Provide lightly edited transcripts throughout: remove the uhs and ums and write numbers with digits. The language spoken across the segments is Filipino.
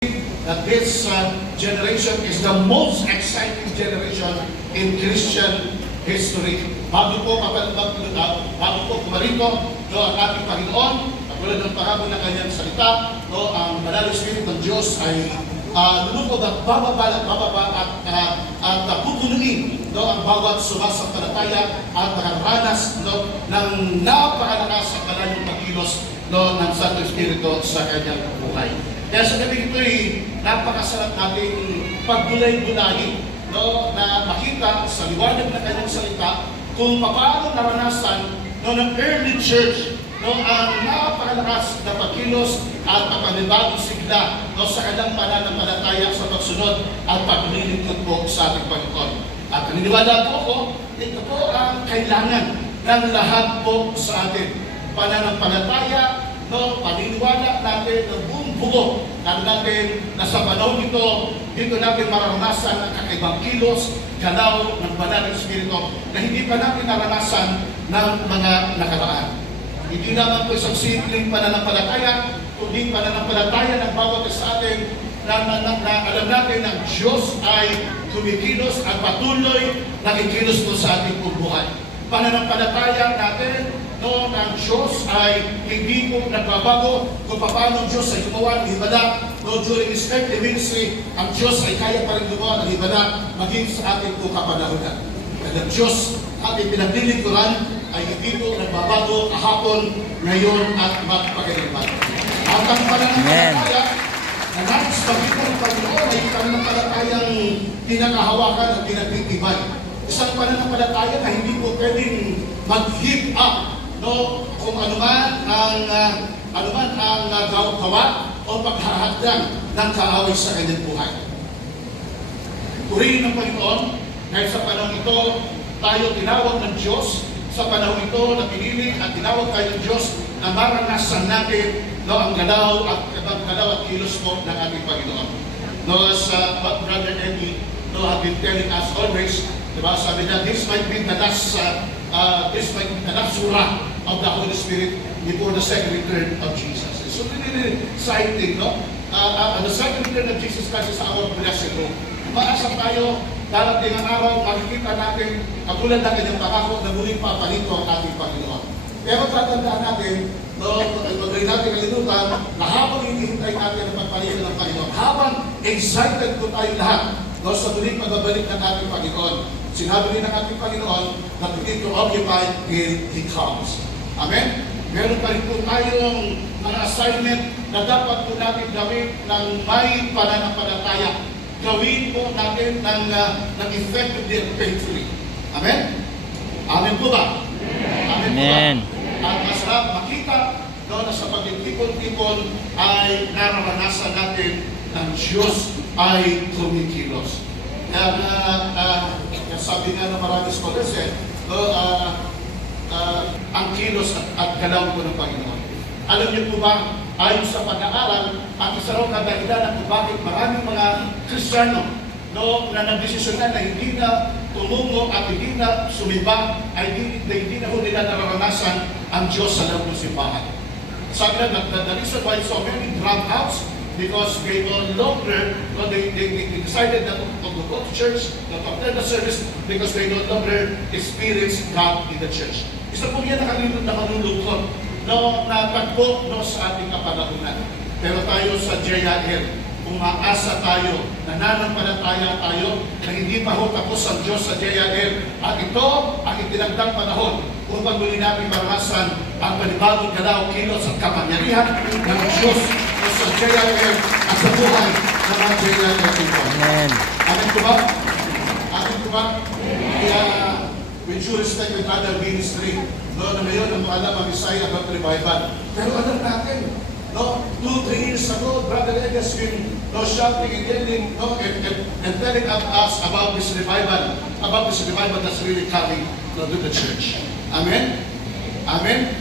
that this generation is the most exciting generation in Christian history. Bago po kumarito ang ating Panginoon, katulad ng pangako ng kanyang salita, ang Banal na Espiritu ng Diyos ay lulubog at bababa at pupunuin ang bawat sumasampalataya at nakaranas ng napakalakas at malayong pagkilos ng Santo Espiritu sa kanyang buhay. Kaya sa gabi ito'y napakasarap nating paggulay-gulayin na makita sa liwanag ng kanyang salita kung paano naranasan ng early church ang napakalakas na pagkilos at panibagong sigla sa kanyang pananampalataya sa pagsunod at paglilingkod po sa ating Panginoon. At naniniwala po ako, ito po ang kailangan ng lahat po sa atin. Pananampalataya, paniniwala natin ng buong buo natin na sa panahon ito, dito natin mararanasan ang kakaibang kilos, galaw ng Banal na Espiritu na hindi pa natin naranasan ng mga nakaraan. Hindi naman po isang simpleng pananampalataya, kundi pananampalataya ng bawat sa atin na alam natin na ang Diyos ay kumikilos at patuloy nakikilos po sa ating buhay. Pananampalataya natin ang Diyos ay hindi po nagbabago kung paano ang Diyos ay gumawa ng hibala. During His earthly ministry, ang Diyos ay kaya pa rin gumawa ng hibala maging sa ating po kapanahonan. At ang Diyos ating pinaglilingkuran ay hindi po nagbabago kahapon, ngayon at magpakailanman. At ang pananampalataya na nais maging ng Panginoon ay pananampalatayang pinakahawakan at pinagtitibay. Isang pananampalataya na hindi po pwedeng mag-give up kung anuman ang gawa o paghahadlang ng kaaway sa kanyang buhay. Purihin ng Panginoon, dahil sa panahon ito, tayo tinawag ng Diyos, sa panahon ito na pinili at tinawag tayo ng Diyos na maranasan natin ang galaw at kilos po ng ating Panginoon. As what Brother Eddie have been telling us always, diba, sabi niya, this might be the last surah of the Holy Spirit before the second return of Jesus. It's really exciting, no? The second return of Jesus Christ is our blessed hope. Maasa tayo, darating ang araw, makikita natin, katulad ng kanyang pangako na muling papalito ang ating Panginoon. Pero tatandaan natin, huwag rin natin kalimutan na habang hinihintay natin ang pagpalito ng Panginoon, habang excited po tayo lahat sa muling pagbabalik ng ating Panginoon, sinabi rin ng ating Panginoon na we need to occupy till He comes. Amen? Meron pa rin po tayong mga assignment na dapat po natin gawin ng may pananampalataya. Gawin po natin ng effectively and faithfully. Amen? Amen po ba? Amen po ba? At masarap makita na sa pagtipon-tipon ay nararanasan natin ng Diyos ay kumikilos. Kaya sabi nga ng maraming scholars ang kilos at galaw po ng Panginoon. Alam niyo po ba, ayon sa pag-aaral, ang isa raw na dahilan kung bakit maraming mga Kristiyano na nagdesisyon na hindi na tumungo at hindi na sumimba, ay hindi na nila nararanasan ang Diyos sa loob ng simbahan. Sabi na, the reason why so many drop outs, because they no longer, they decided not to go to church, not to attend the service, because they no longer experience God in the church. Isa po yan nakalulungkot na tagpo sa ating kapanahunan. Pero tayo sa JIL, umaasa tayo, nananampalataya tayo, na hindi pa ho tapos ang Diyos sa JIL. At ito ang itinagdang panahon upang muli natin maranasan ang panibagong galaw, kilos at kapangyarihan ng Diyos sa JIL at sa buhay ng mga JIL people. Amen. Amen ko ba? Amen ko ba? Kaya, with due respect with other ministry, na ngayon ang alam ang Messiah about revival. Pero alam natin, 2-3 years ago, Brother Ed has been shouting and yelling and telling us about this revival that's really coming to the church. Amen? Amen?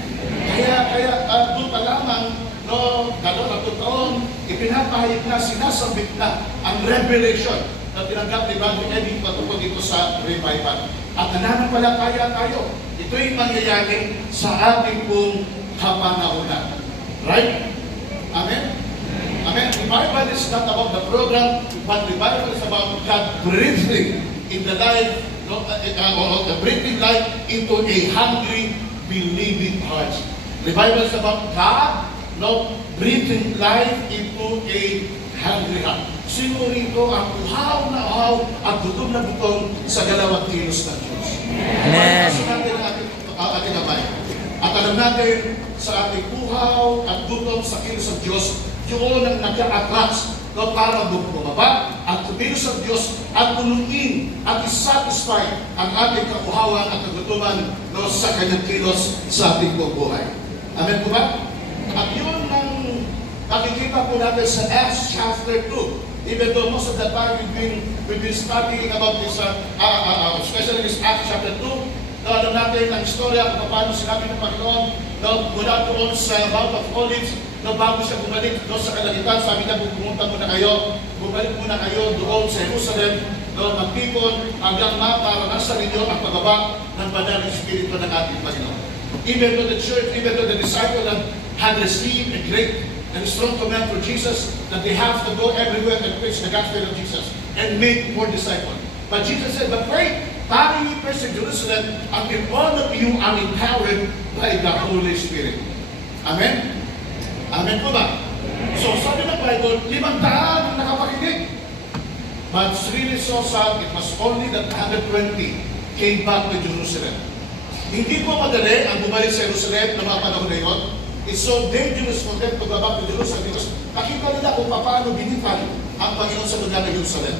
Kaya doon pa lamang, gano'n at totoon, ipinapahayag na, sinasabit na ang revelation na tinanggap ni Brother Eddie patungkol dito sa revival. At nananampalataya tayo. Ito'y mangyayari sa ating pong kapanahunan. Right? Amen? Amen. Amen. Revival is not about the program, but revival is about God breathing in the life, or breathing life into a hungry, believing heart. Revival is about God, breathing life into a hungry heart. Sino rito ang uhaw na uhaw at gutom na gutom sa galawang kilos ng Diyos? Amen. Pagkaso natin ang ating kamay. At alam natin sa ating uhaw at gutom sa kilos ng Diyos, yun ang nag-a-attract para bumaba at kumilos ng Diyos at punuin at isatisfy ang ating kauhawan at kagutuman sa kanyang kilos sa ating buhay. Amen po ba? At yun ang nakikita po natin sa Acts chapter 2. Even though most of the time we've been studying about this, especially this Acts chapter 2, alam natin ang istorya kung paano sinabi ng Panginoon mula doon sa Mount of Olives, bago siya bumalik doon sa kalangitan, sabi niya, bumalik muna kayo doon sa Jerusalem, magtipon hanggang maparanasan ninyo ang pagbaba ng banal na Espiritu ng ating Panginoon. Even though the church, even though the disciples had received a great and strong command for Jesus that they have to go everywhere and preach the gospel of Jesus and make more disciples. But Jesus said, but wait, tarry ye first in Jerusalem until all of you are empowered by the Holy Spirit. Amen? Amen po ba? So sabi ng Bible, 500 ang nakapakinig. But it's really so sad, it was only that 120 came back to Jerusalem. Hindi po madali ang bumalik sa Jerusalem na mga panahon na yun. It's so dangerous for them to go back to Jerusalem because nakita nila kung paano binitan ang Panginoon sa lugar ng Jerusalem.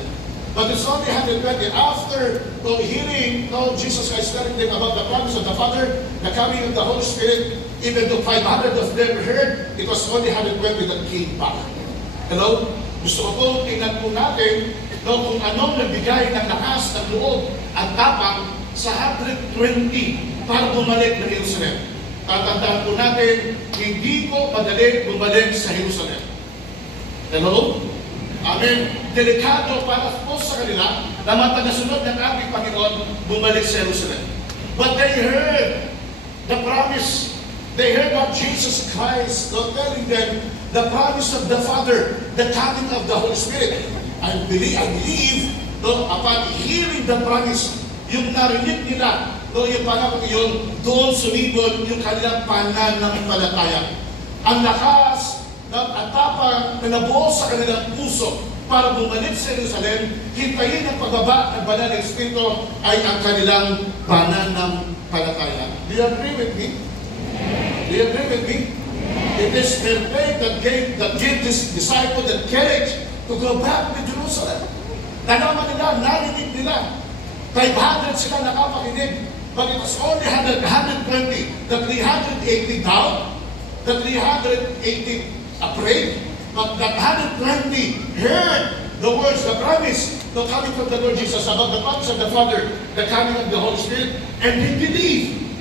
But it's only 120 after hearing Jesus Christ telling them about the promise of the Father, the coming of the Holy Spirit. Even though 500 of them heard, it was only 120 that came back. Hello? Gusto ko po, tingnan po natin kung anong nagbigay ng lakas, ng loob, at tapang sa 120 para bumalik ng Jerusalem. Tatandaan po natin, hindi po madali bumalik sa Jerusalem. Hello? Amen. Delikado para po sa kanila na matagasunod ng ating Panginoon bumalik sa Jerusalem. But they heard the promise. They heard about Jesus Christ telling them the promise of the Father, the coming of the Holy Spirit. I believe upon hearing the promise, yung narinig nila, yung panahon yun, doon sumibol yung kanilang pananampalataya. Ang lakas at tapang na nabuo sa kanilang puso para bumalik sa Jerusalem, hintayin ang pagbaba ng banal na Espiritu ay ang kanilang pananampalataya. Do you agree with me? Do you agree with me? It is their faith that gave this disciple the courage to go back to Jerusalem. Nalaman nila, narinig nila. 500 sila nakapakinig. But it was only 120. The 380 doubt, the 380 afraid, but the 120 heard the words, the promise, the coming from the Lord Jesus about the promise of the Father, the coming of the Holy Spirit, and they believe.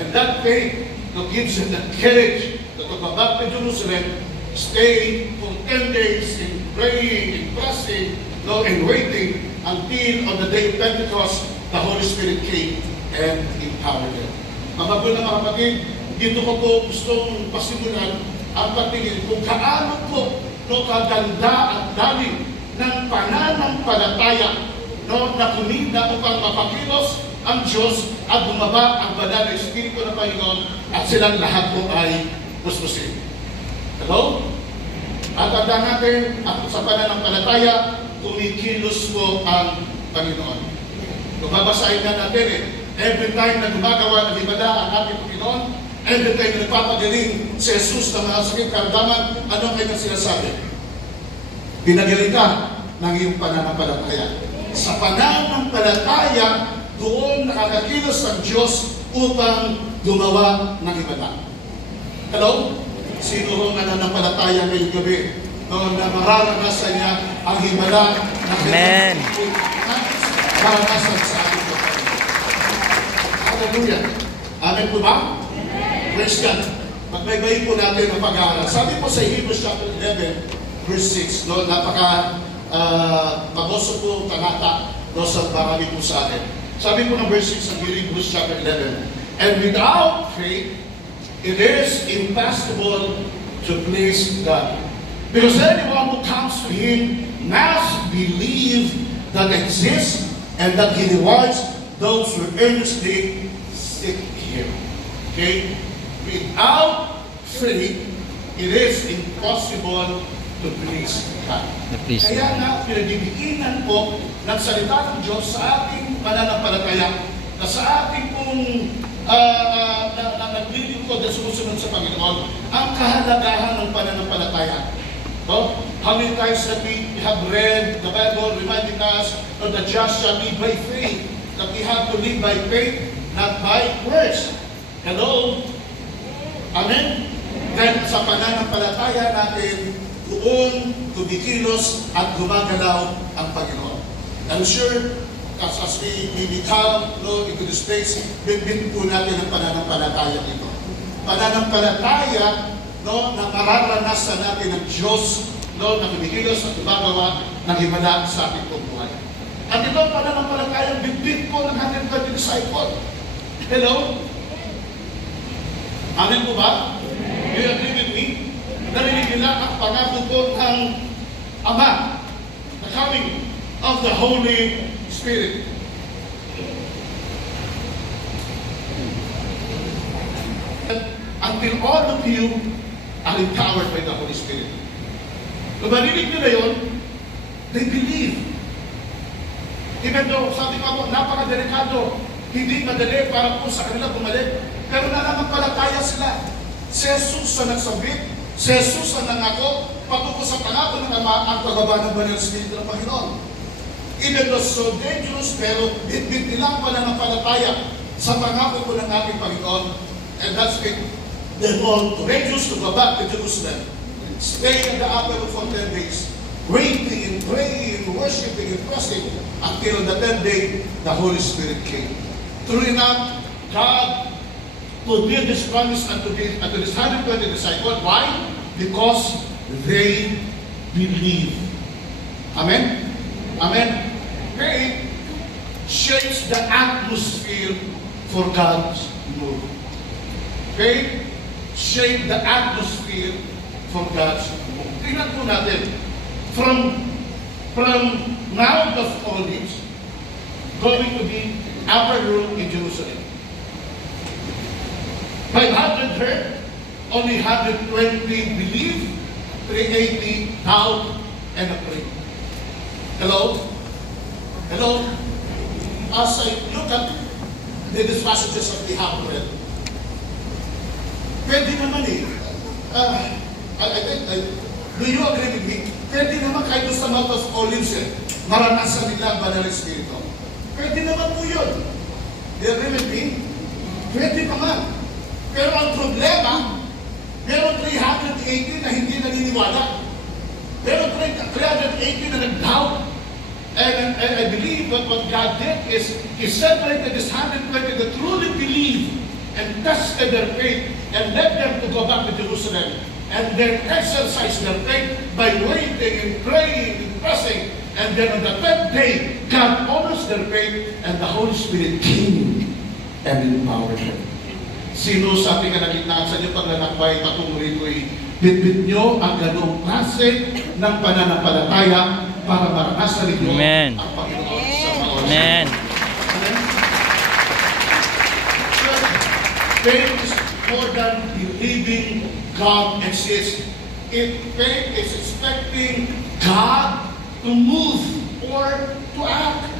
And that faith gives them the courage to go back to Jerusalem, stay for 10 days in praying, in fasting, and waiting until on the day of Pentecost, the Holy Spirit came and empowered them. Mga mga kapatid, dito ko po gustong pasimulan ang pagtingin kung kaano po kaganda at dali ng pananampalataya na kuminda upang mapakilos ang Diyos at bumaba ang banal na Espiritu ng Panginoon at silang lahat po ay puspusin. Hello? At tanda natin at sa pananampalataya, kumikilos po ang Panginoon. Kung babasahin na natin every time na gumagawa ng ibada ang ating Panginoon, every time na nagpapagaling si Jesus ng mga sakit karamdaman, ano ang kanyang sinasabi? Pinagaling ka ng iyong pananampalataya. Sa pananampalataya, doon nakakakilos ang Diyos upang gumawa ng ibada. Hello? Sino ho nananampalataya ngayong gabi? Na mararanasan niya ang himala ng Amen. maranasan sa ating buhay. Hallelujah. Amen po ba? Praise God. Magbaybayin po natin ang pag-aaral. Sabi po sa Hebrews chapter 11, verse 6, pag-oso po kanata sa marami po sa atin. Sabi po ng verse 6 ng Hebrews chapter 11, and without faith, it is impossible to please God. Because anyone who comes to Him must believe that He exists and that He rewards those who earnestly seek Him. Okay? Without faith, it is impossible to please God. Kaya nga, pinagdidiinan po ng salita ng Diyos sa ating pananampalataya, na sa ating pong naglilingkod at sumusunod sa Panginoon, ang kahalagahan ng pananampalataya. No? How many times that we have read the Bible reminding us that the just shall live by faith, that we have to live by faith, not by works. Hello? Amen? Dahil sa pananampalataya natin, doon tumikilos at gumagalaw ang Panginoon. I'm sure, as we become into this place, bit po natin ang pananampalataya dito. Pananampalataya na mararanasan natin ng Diyos na kumikilos at gumagawa ng himala sa ating buhay. At ito ang pananampalataya, bit po ng 120 disciple. Hello? Amen po ba? Do you agree with me? Narinig nila ang pangako po ng Ama, the coming of the Holy Spirit. Until all of you are empowered by the Holy Spirit. Kung narinig nila yun, they believe. Even though, sabi ko po, napakadelikado, hindi madali para po sa kanila bumalik. Pero nananampalataya sila. Si Jesus ang nagsabit, si Jesus ang nangako, patungo sa pangako ng Ama ang pagbaba ng Banal Espiritu ng Panginoon. Even though so dangerous, pero bitbit nila ang pananampalataya sa pangako po ng ating Panginoon. And that's it. They're all courageous to go back to Jerusalem. Stay in the upper room for 10 days, waiting and praying and worshiping and fasting until on the 10th day, the Holy Spirit came. True enough, God fulfilled this promise unto this 120 disciples. Why? Because they believe. Amen? Amen? Faith shapes the atmosphere for God's move. Faith shapes the atmosphere for God's move. Tingnan po natin. From Mount of Olives, going to the upper room in Jerusalem. 500 heard, only 120 believe, 380 doubt and afraid. Hello? Hello? As I look at these passages that we have read, pwede naman do you agree with me? Pwede naman kahit sa Mount of Olives maranasan nila ang Banal Espiritu. Pwede naman po yun. Do you agree with me? Pwede naman. Pero ang problema, meron 380 na hindi naniniwala. Meron 380 na nag-doubt. And I believe that what God did is He separated this 120 that truly believe and tested their faith and led them to go back to Jerusalem. And then exercise their faith by waiting and praying and pressing. And then on the 10th day, God honors their faith and the Holy Spirit came and empowered them. Sino sa ating kalagitnaan sa inyo paglalakbay patungo rito bitbit nyo ang ganong klase ng pananampalataya para maranasan ninyo ang Panginoon sa mga oras. Amen. Faith is more than believing God exists. Faith is expecting God to move or to act.